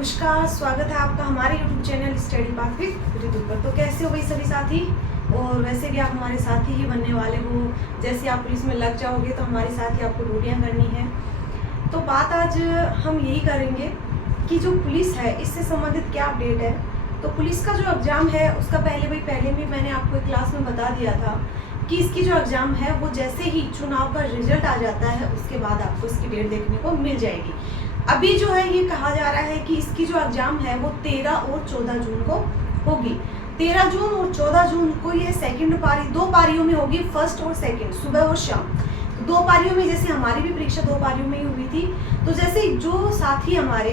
नमस्कार, स्वागत है आपका हमारे YouTube channel study path with Ritu पर। तो कैसे हो भाई सभी साथी। और वैसे भी आप हमारे साथी ही बनने वाले हो। जैसे आप पुलिस में लग जाओगे तो हमारे साथ ही आपको ड्यूटियाँ करनी है। तो बात आज हम यही करेंगे कि जो पुलिस है इससे संबंधित क्या अपडेट है। तो पुलिस का जो एग्ज़ाम है उसका पहले भी मैंने आपको एक क्लास में बता दिया था कि इसकी जो एग्ज़ाम है वो जैसे ही चुनाव का रिजल्ट आ जाता है उसके बाद आपको इसकी डेट देखने को मिल जाएगी। अभी जो है ये कहा जा रहा है कि इसकी जो एग्ज़ाम है वो 13 और 14 जून को होगी। 13 जून और 14 जून को ये सेकंड पारी, दो पारियों में होगी, फर्स्ट और सेकंड, सुबह और शाम। तो दो पारियों में, जैसे हमारी भी परीक्षा दो पारियों में ही हुई थी। तो जैसे जो साथी हमारे,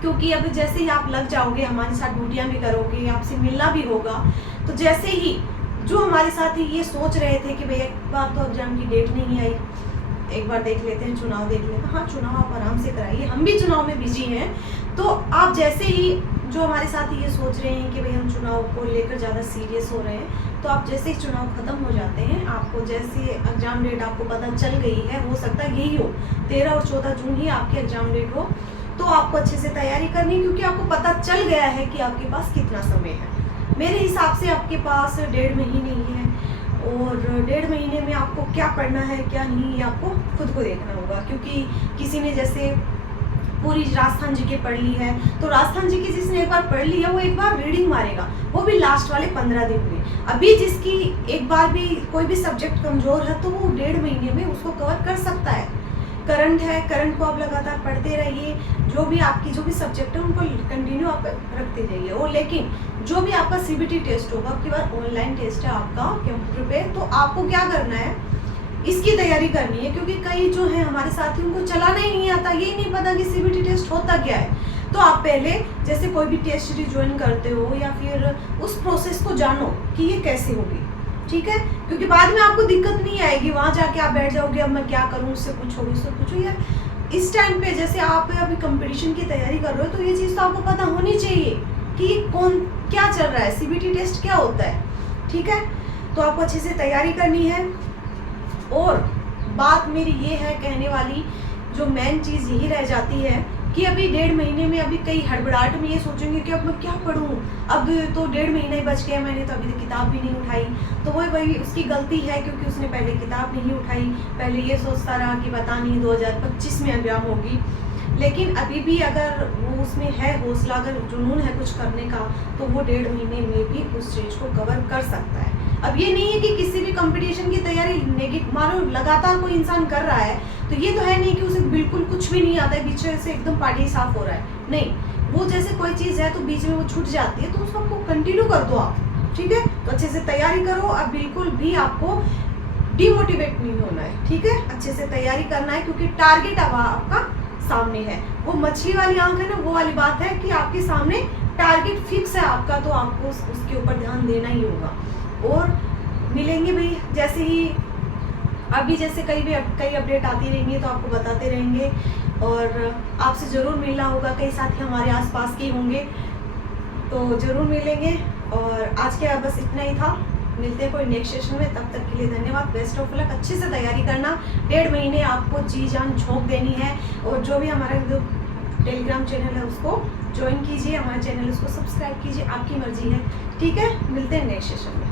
क्योंकि अब जैसे ही आप लग जाओगे हमारे साथ ड्यूटियाँ भी करोगे, आपसे मिलना भी होगा, तो जैसे ही जो हमारे साथी ये सोच रहे थे कि भैया एक बार तो एग्जाम की डेट नहीं आई, एक बार देख लेते हैं, चुनाव देख लेते हैं। हाँ, चुनाव आप आराम से कराइए, हम भी चुनाव में बिजी हैं। तो आप जैसे ही जो हमारे साथ ये सोच रहे हैं कि भाई हम चुनाव को लेकर ज़्यादा सीरियस हो रहे हैं, तो आप जैसे ही चुनाव खत्म हो जाते हैं, आपको जैसे एग्जाम डेट आपको पता चल गई है, हो सकता है यही हो 13 और 14 जून ही आपकी एग्जाम डेट हो, तो आपको अच्छे से तैयारी करनी है, क्योंकि आपको पता चल गया है कि आपके पास कितना समय है। मेरे हिसाब से आपके पास 1.5 महीने ही है, और 1.5 महीने में आपको क्या पढ़ना है क्या नहीं, ये आपको खुद को देखना होगा। क्योंकि किसी ने जैसे पूरी राजस्थान जी के पढ़ ली है, तो राजस्थान जी की जिसने एक बार पढ़ ली है वो एक बार रीडिंग मारेगा, वो भी लास्ट वाले 15 दिन में। अभी जिसकी एक बार भी कोई भी सब्जेक्ट कमज़ोर है तो वो 1.5 महीने में उसको कवर कर सकता है। करंट है, करंट को आप लगातार पढ़ते रहिए, जो भी आपकी जो भी सब्जेक्ट है उनको कंटिन्यू आप रखते जाइए। और लेकिन जो भी आपका सीबीटी टेस्ट होगा, आपकी बार ऑनलाइन टेस्ट है आपका कंप्यूटर पे, तो आपको क्या करना है, इसकी तैयारी करनी है। क्योंकि कई जो है हमारे साथी उनको चलाना ही नहीं आता, ये नहीं पता कि सीबीटी टेस्ट होता क्या है। तो आप पहले जैसे कोई भी टेस्ट सीरीज ज्वाइन करते हो या फिर उस प्रोसेस को जानो कि ये कैसे होगी, ठीक है। क्योंकि बाद में आपको दिक्कत नहीं आएगी, वहाँ जाके आप बैठ जाओगे अब मैं क्या करूँ, उससे पूछो यार। इस टाइम पे जैसे आप अभी कंपटीशन की तैयारी कर रहे हो, तो ये चीज़ तो आपको पता होनी चाहिए कि कौन क्या चल रहा है, सीबीटी टेस्ट क्या होता है, ठीक है। तो आपको अच्छे से तैयारी करनी है। और बात मेरी ये है कहने वाली, जो मेन चीज़ यही रह जाती है कि अभी 1.5 महीने में अभी कई हड़बड़ाहट में ये सोचेंगे कि अब मैं क्या पढूं, अब तो 1.5 महीना ही बच गया, मैंने तो अभी तक किताब भी नहीं उठाई। तो वही उसकी गलती है, क्योंकि उसने पहले किताब नहीं उठाई, पहले ये सोचता रहा कि पता नहीं 2025 में एग्जाम होगी। लेकिन अभी भी अगर वो उसमें है हौसला, अगर जुनून है कुछ करने का, तो वो 1.5 महीने में भी उस चीज़ को कवर कर सकता है। अब ये नहीं है कि किसी भी कंपटीशन की तैयारी मानो लगातार कोई इंसान कर रहा है, तो ये तो है नहीं कि उसे बिल्कुल कुछ भी नहीं आता है, बीच से एकदम पार्टी साफ हो रहा है, नहीं। वो जैसे कोई चीज़ है तो बीच में वो छूट जाती है, तो उसको आपको कंटिन्यू कर दो आप, ठीक है। तो अच्छे से तैयारी करो, अब बिल्कुल भी आपको डिमोटिवेट नहीं होना है, ठीक है। अच्छे से तैयारी करना है, क्योंकि टारगेट अब आपका सामने है। वो मछली वाली आंख है ना, वो वाली बात है कि आपके सामने टारगेट फिक्स है आपका, तो आपको उसके ऊपर ध्यान देना ही होगा। और मिलेंगे भाई, जैसे ही अभी जैसे कई अपडेट आती रहेंगी तो आपको बताते रहेंगे, और आपसे ज़रूर मिलना होगा। कई साथी हमारे आसपास के होंगे, तो ज़रूर मिलेंगे। और आज के बस इतना ही था, मिलते हैं कोई नेक्स्ट सेशन में। तब तक के लिए धन्यवाद, बेस्ट ऑफ लक। अच्छे से तैयारी करना, 1.5 महीने आपको जी जान झोंक देनी है। और जो भी हमारा जो टेलीग्राम चैनल है उसको ज्वाइन कीजिए, हमारे चैनल उसको सब्सक्राइब कीजिए, आपकी मर्जी है, ठीक है। मिलते हैं नेक्स्ट सेशन में।